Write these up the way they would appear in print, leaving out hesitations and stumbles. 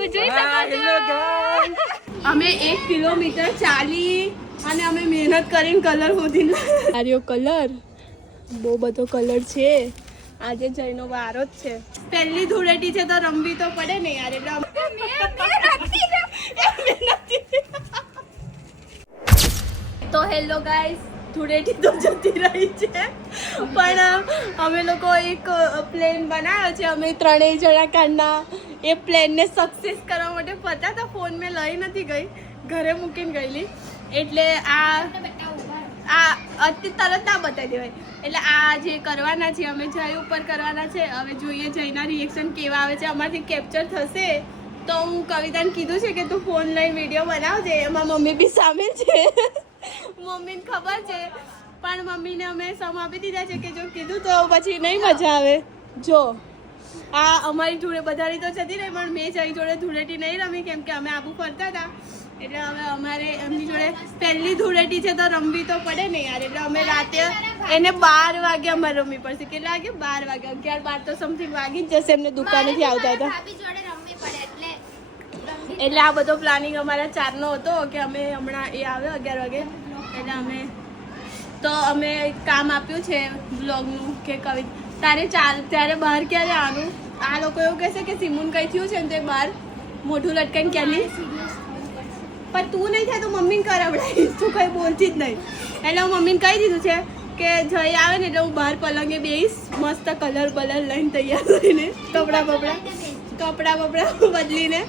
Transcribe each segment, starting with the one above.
તમે જોઈ શકો છો અમે 1 કિલોમીટર ચાલી અને અમે મહેનત કરીને કલર શોધીને આર્યો કલર બહુ બધો કલર છે આજે જયનો વારો જ છે પહેલી ધૂળેટી છે તો રમવી તો પડે ને યાર એટલે તો હેલો ગાઈસ ધૂળેટી તો જતી રહી છે પણ અમે લોકો એક પ્લેન બનાવ્યો છે અમે 3 જણા કારના એ પ્લેનને સક્સેસ કરવા માટે પતા તો ફોન મેં લઈ નથી ગઈ ઘરે મૂકીને ગયેલી એટલે આ તરત ના બતાવી દેવાય એટલે આ જે કરવાના છે અમે જય ઉપર કરવાના છે હવે જોઈએ જયના રિએક્શન કેવા આવે છે અમારથી કેપ્ચર થશે તો હું કવિતાને કીધું છે કે તું ફોન લઈને વિડીયો બનાવજે એમાં મમ્મી બી સામેલ છે મમ્મીને ખબર છે પણ મમ્મીને અમે સમ આપી દીધા છે કે જો કીધું તો પછી નહીં મજા આવે જો આ અમારી જોડે બધાની તો જતી રહી પણ મેં જઈ જોડે ધૂળેટી નહીં રમી કેમ કે અમે આબુ ફરતા હતા એટલે હવે અમારે એમની જોડે પહેલી ધૂળેટી છે તો રમવી તો પડે ને યાર એટલે અમે રાતે એને 12 વાગે અમારે રમવી પડશે કેટલા વાગે 12 વાગે 11-12 તો સમથિંગ વાગી જ જશે એમને દુકાનેથી આવતા હતા એટલે આ બધો પ્લાનિંગ અમારા 4નો હતો કે અમે હમણાં એ આવે 11 વાગે એટલે અમે કામ આપ્યું છે બ્લોગનું કે કવિ ત્યારે બહાર ક્યારે આવવાનું આ લોકો એવું કહેશે કે સિમુન કઈ થયું છે ને તે બહાર મોઢું લટકાઈને ક્યાંની પણ તું નહીં થાય તો મમ્મીને કરાવડાવીશ તું કંઈ બોલતી જ નહીં એટલે હું મમ્મીને કહી દીધું છે કે જય આવે ને એટલે હું બહાર પલંગે બેસીશ મસ્ત કલર લઈને તૈયાર થઈને કપડાં બદલીને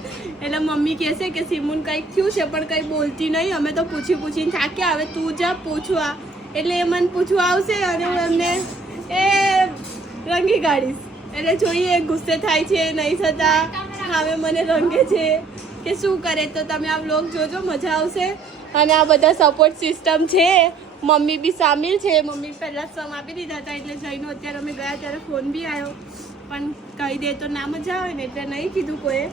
એટલે મમ્મી કહેશે કે સિમુન કંઈક થયું છે પણ કંઈ બોલતી નહીં અમે તો પૂછીને થાક્યા હવે તું જા પૂછવા એટલે એ મને પૂછવા આવશે અને હું એમને એ રંગી કાઢીશ એટલે જોઈએ ગુસ્સે થાય છે નહીં થતા હવે મને રંગે છે કે શું કરે તો તમે આ વ્લોગ જોજો મજા આવશે અને આ બધા સપોર્ટ સિસ્ટમ છે મમ્મી બી સામેલ છે મમ્મી પહેલાં સમ આપી દીધા હતા એટલે જઈને અત્યારે અમે ગયા ત્યારે ફોન બી આવ્યો પણ કહી દે તો ના મજા આવે ને એટલે નહીં કીધું કોઈએ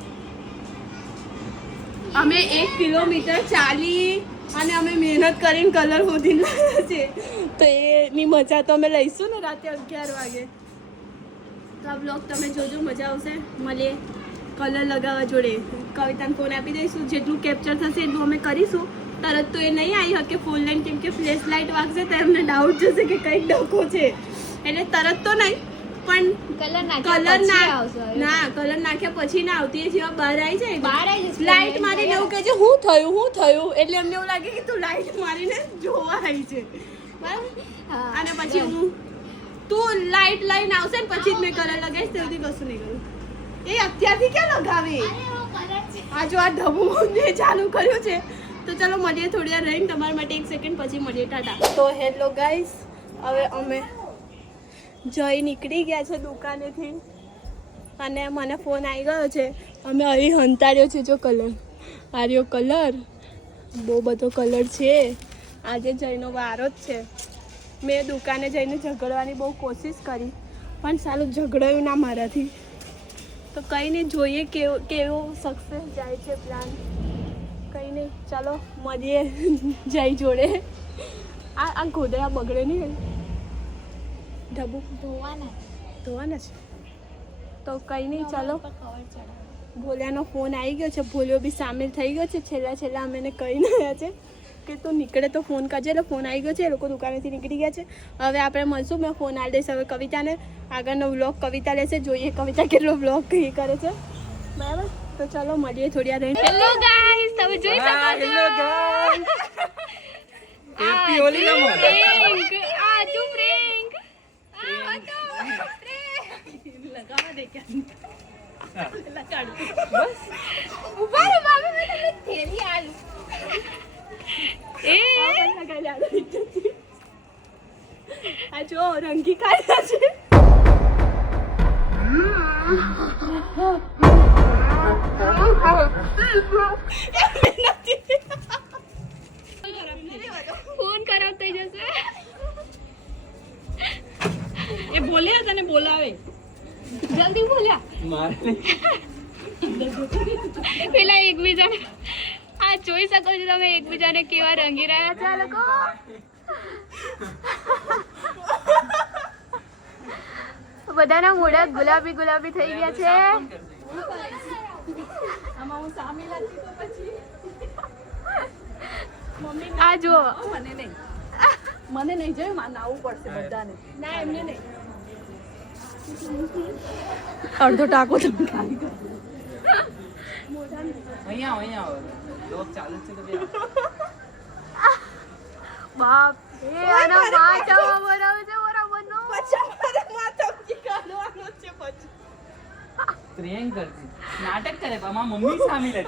અમે 1 કિલોમીટર ચાલી અને અમે મહેનત કરીને કલર શોધીને લાવ્યા છે તો એની મજા તો અમે લઈશું ને રાતે 11 વાગે તો આ બ્લોગ તમે જોજો મજા આવશે મળીએ કલર લગાવવા જોડે કવિતાને ફોન આપી દઈશું જેટલું કેપ્ચર થશે એટલું અમે કરીશું તરત તો એ નહીં આવી શકે ફોન લઈને કેમ કે ફ્લેશ લાઇટ વાગશે તો એમને ડાઉટ જશે કે કંઈક ડકો છે એટલે તરત તો નહીં પણ કલર નાખ્યા પછી ના આવતી એ જેવા બહાર આવી જાય લાઇટ મારીને એવું કહે છે શું થયું એટલે એમને એવું લાગે કે તું લાઇટ મારીને જોવા આવી છે બરાબર અને પછી તું લાઇટ લઈને આવશે ને પછી જ મેં કલર લગાવીશ તેથી કશું નહીં કરું એ અત્યારથી ક્યાં લગાવે આ જો આ ઢબું જે ચાલુ કર્યું છે તો ચલો મળીએ થોડી વાર રહીને તમારા માટે 1 સેકન્ડ પછી મળીએ ટાટા તો હેલો ગાઈસ હવે અમે જઈ નીકળી ગયા છે દુકાનેથી અને મને ફોન આવી ગયો છે અમે અહીં હંતાડ્યો છે જો કલર આર્યો કલર બહુ બધો કલર છે આજે જયનો વારો જ છે મેં દુકાને જઈને ઝઘડવાની બહુ કોશિશ કરી પણ સારું ઝઘડાયું ના મારાથી તો કંઈ નહીં જોઈએ કેવો સક્સેસ જાય છે પ્લાન કંઈ નહીં ચાલો મળીએ જય જોડે આ ગોદડા બગડે નહીં ઢબુ ધોવાના છે તો કંઈ નહીં ચાલો ભોલિયાનો ફોન આવી ગયો છે ભોલિયો બી સામેલ થઈ ગયો છે છેલ્લા અમે એને કહી રહ્યા છે કે તું નીકળે તો ફોન કરજે એટલે ફોન આવી ગયો છે એ લોકો દુકાનેથી નીકળી ગયા છે હવે આપણે મળશું મેં ફોન આવી દઈશ હવે કવિતાને આગળનો વ્લોગ કવિતા લેશે જોઈએ કવિતા કેટલો વ્લોગ કરે છે બરાબર તો ચાલો મળીએ થોડી વાર રહીને હેલો ગાઈસ તમે જોઈ શકો છો હેપી હોલી નમો આ જો પ્રેન્ક આ તો લગાવા દે કે લગાડ બસ ઉભા રે મામી મેં તને થેલી આલુ આ જો રંગી કાઢ્યા છે ફોન ખરાબ થઈ જશે એ બોલ્યા તને બોલાવે જલ્દી બોલ્યા પેલા એકબીજાને આ જોઈ શકો છો તમે એકબીજાને કેવા રંગી રહ્યા છે આ લોકો બધાના મોઢા ગુલાબી થઈ ગયા છે સામી નથી તો પછી મમ્મી આ જુઓ મને નહીં જોયું માં નાવું પડશે બધાને ના એમને નહીં અડધો ટાકો તમે ખાલી કરો અહીંયા આવો લોક ચાલુ છે તો બે બાપ એ આના માથામાં બરાબર છે બરાબરનો પછી મારે માથામાં કાઢવાનો છે પછી પ્રેમ કરતી નાટક કરે પણ મમ્મી સામી નથી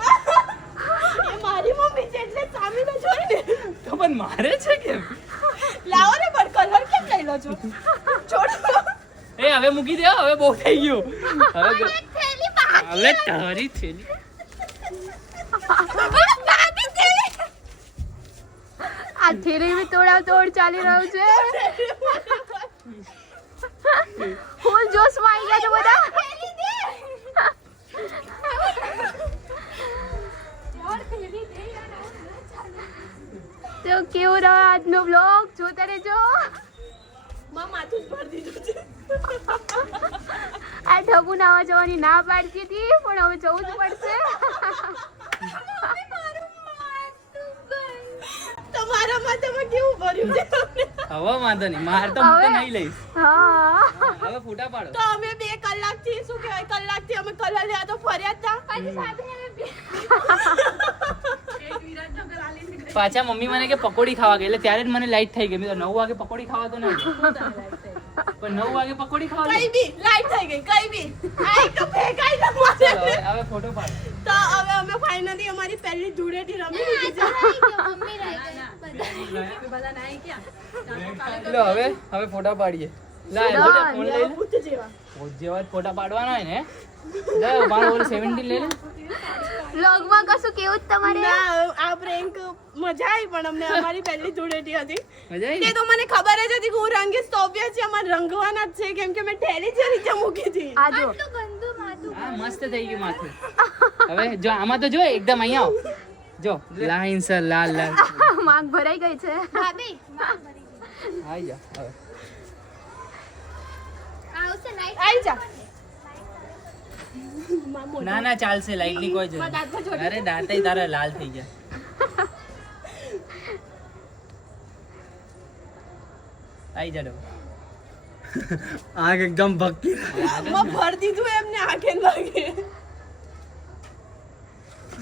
એ મારી મમ્મી છે એટલે સામી ન જોઈ ને તો પણ મારે છે કેમ લાવો ને પણ કલર કેમ લઈ લો છો છોડો એ હવે મૂકી દે હવે બહુ થઈ ગયું હવે હવે તારી થેલી આ થેલી બી તોડ ચાલી રહ્યું છે ફૂલ જોશમાં આવી ગયા છે બધા તો કેવો રહ્યો આજનો બ્લોગ જોતા રહેજો માથું જ ભરી દીધું છે આ ઢબુ નાવા જવાની ના પાડતી હતી પણ હવે જવું જ પડશે તમારા માથામાં કેવું ભર્યું છે હવે વાંધો નહીં માર તો હું તો નહીં લઈશ હા હવે ફોટા પાડો તો અમે 2 કલાકથી શું કહેવાય કલાકથી અમે કલર લેવા તો ફર્યા હતા પાછા મમ્મી મને કે પકોડી ખાવા ગઈ એટલે ત્યારે જ મને લાઈટ થઈ ગઈ મેં તો 9 વાગે પકોડી ખાવા તો નહીં પણ 9 વાગે પકોડી ખાવા કઈ બી લાઈટ થઈ ગઈ કઈ બી આઈ તો ભેગાઈ ન મારે હવે ફોટો પાડો તો હવે અમે ફાઇનલી અમારી પહેલી ધૂળેટી રમી લીધી છે લો હવે ફોટા પાડીએ લા એ ફોન લઈ લે ભૂત જેવા ભૂત જેવા જ ફોટા પાડવાના હોય ને લે મારો ઓલો 17 લઈ લે વ્લોગમાં કશું કેવું જ તમારે ના આ પ્રેન્ક મજા આવી પણ અમને અમારી પહેલી ધૂળેટી હતી મજા આવી તે તો મને ખબર જ હતી કે હું રંગીશ તો obviously અમારે રંગવાના જ છે કેમ કે મેં ઠેલી છે નીચે મૂકી હતી આ જો હા મસ્ત થઈ ગયું માથું હવે જો આમાં તો જો એકદમ અહીંયા આવો જો લાઈન સર લાલ લાલ માંગ ભરાઈ ગઈ છે આવી જા હવે આવી જા ના ના ચાલશે લાઈટ ની કોઈ જરૂર નહીં. અરે દાંતે તારા લાલ થઈ ગયા આઈ જાડો આગ એકદમ ભક્તિ મેં ભર દીધું એમને આંખે લાગે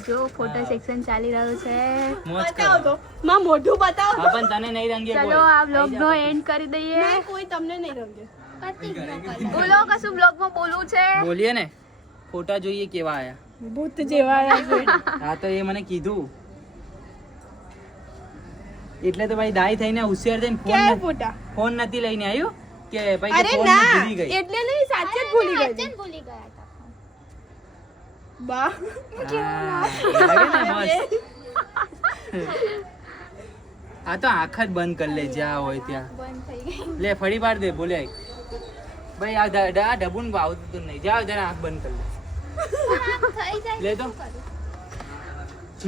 જો ફોટો સેક્શન ચાલી રહ્યું છે મોજ બતાવો કરો તો માં મોઢું બતાવો હા પણ તને નહીં રંગે ચલો આ બ્લોગ નો એન્ડ કરી દઈએ નહીં કોઈ તમને નહીં રંગે બોલો કશું બ્લોગ માં બોલવું છે બોલીએ ને ફોટા જોઈએ કેવા આયા ભૂત જેવા હા તો એ મને કીધું એટલે તો ભાઈ દાઈ થઈને હોશિયાર થઈને ક્યાં ફોટા ફોન નથી લઈને આવ્યો કે ભાઈ અરે ફોન ના ભૂલી ગઈ એટલે નહીં સાચે જ ભૂલી ગઈ બા હા, લાગે ને મસ્ત. આ તો આંખ જ બંધ કરી લે જ્યાં હોય ત્યાં લે ફરી પાડ દે બોલે ભાઈ આ ઢબુન ભાવતું નહીં જાઓ જરા આંખ બંધ કરી લે લે તો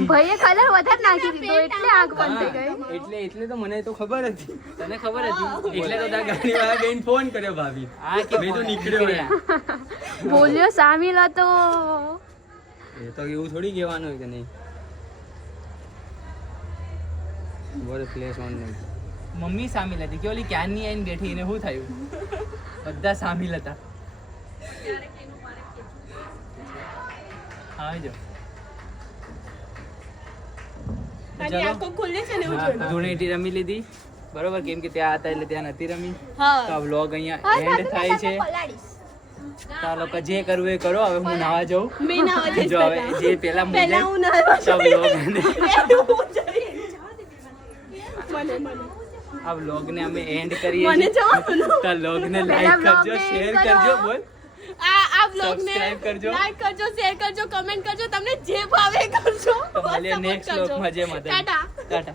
ભાઈએ કલર વધારે નાખી દીધો એટલે આંખ બંધ થઈ ગઈ એટલે તો મને તો ખબર હતી તને ખબર હતી એટલે તો તારા ગાડી વાળા ગઈને ફોન કર્યો ભાભી આ કે મેં તો નીકળ્યો રે. બોલ્યો સામિલ હતો એ તો એવું થોડી કહેવાનું હોય કે નહીં બોલ પ્લેસ ઓન નહીં મમ્મી સામેલ હતી કે ઓલી ક્યારની આવીને બેઠી એને શું થયું બધા સામેલ હતા આવી જાઓ આની આંખો ખુલ્લી છે ને એવું જોયું ધૂળેટી રમી લીધી બરોબર કેમ કે ત્યાં હતા એટલે ત્યાં નથી રમી હા તો આ વ્લોગ અહીંયા એન્ડ થાય છે તો આ લોકો જે કરવું એ કરો હવે હું નાવા જાઉં મેં ના વજે જો હવે જે પેલા પહેલા હું ના તો વ્લોગ મને આ વ્લોગ ને અમે એન્ડ કરીએ મને છીએ. જવાનું તો વ્લોગ ને પહેલા લાઈક vlog કરજો ને શેર કરો. કરજો બોલ આ વ્લોગ ને Subscribe કરજો. લાઈક કરજો શેર કરજો કમેન્ટ કરજો તમને જે ભાવે એ કરજો તો મળીએ support નેક્સ્ટ કરજો. વ્લોગ માં જે મદદ ટાટા ટાટા